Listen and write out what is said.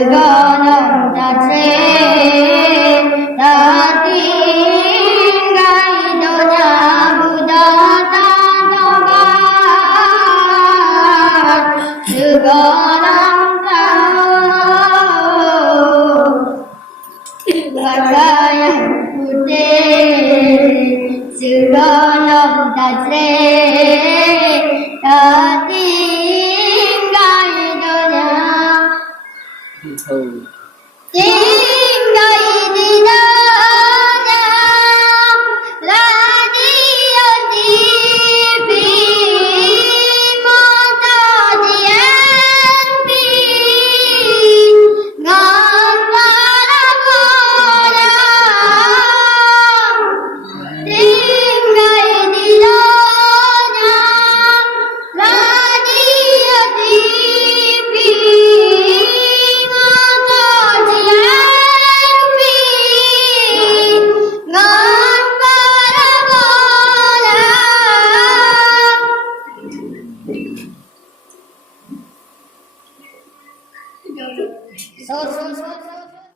Segala dase datingkai donya budata tobat segala Bagaya putih segala dase datingkai donya tingkai di dunia radio TV mata DNP ngan para bola tingkai di dunia radio TV mata DNP ngan para bola so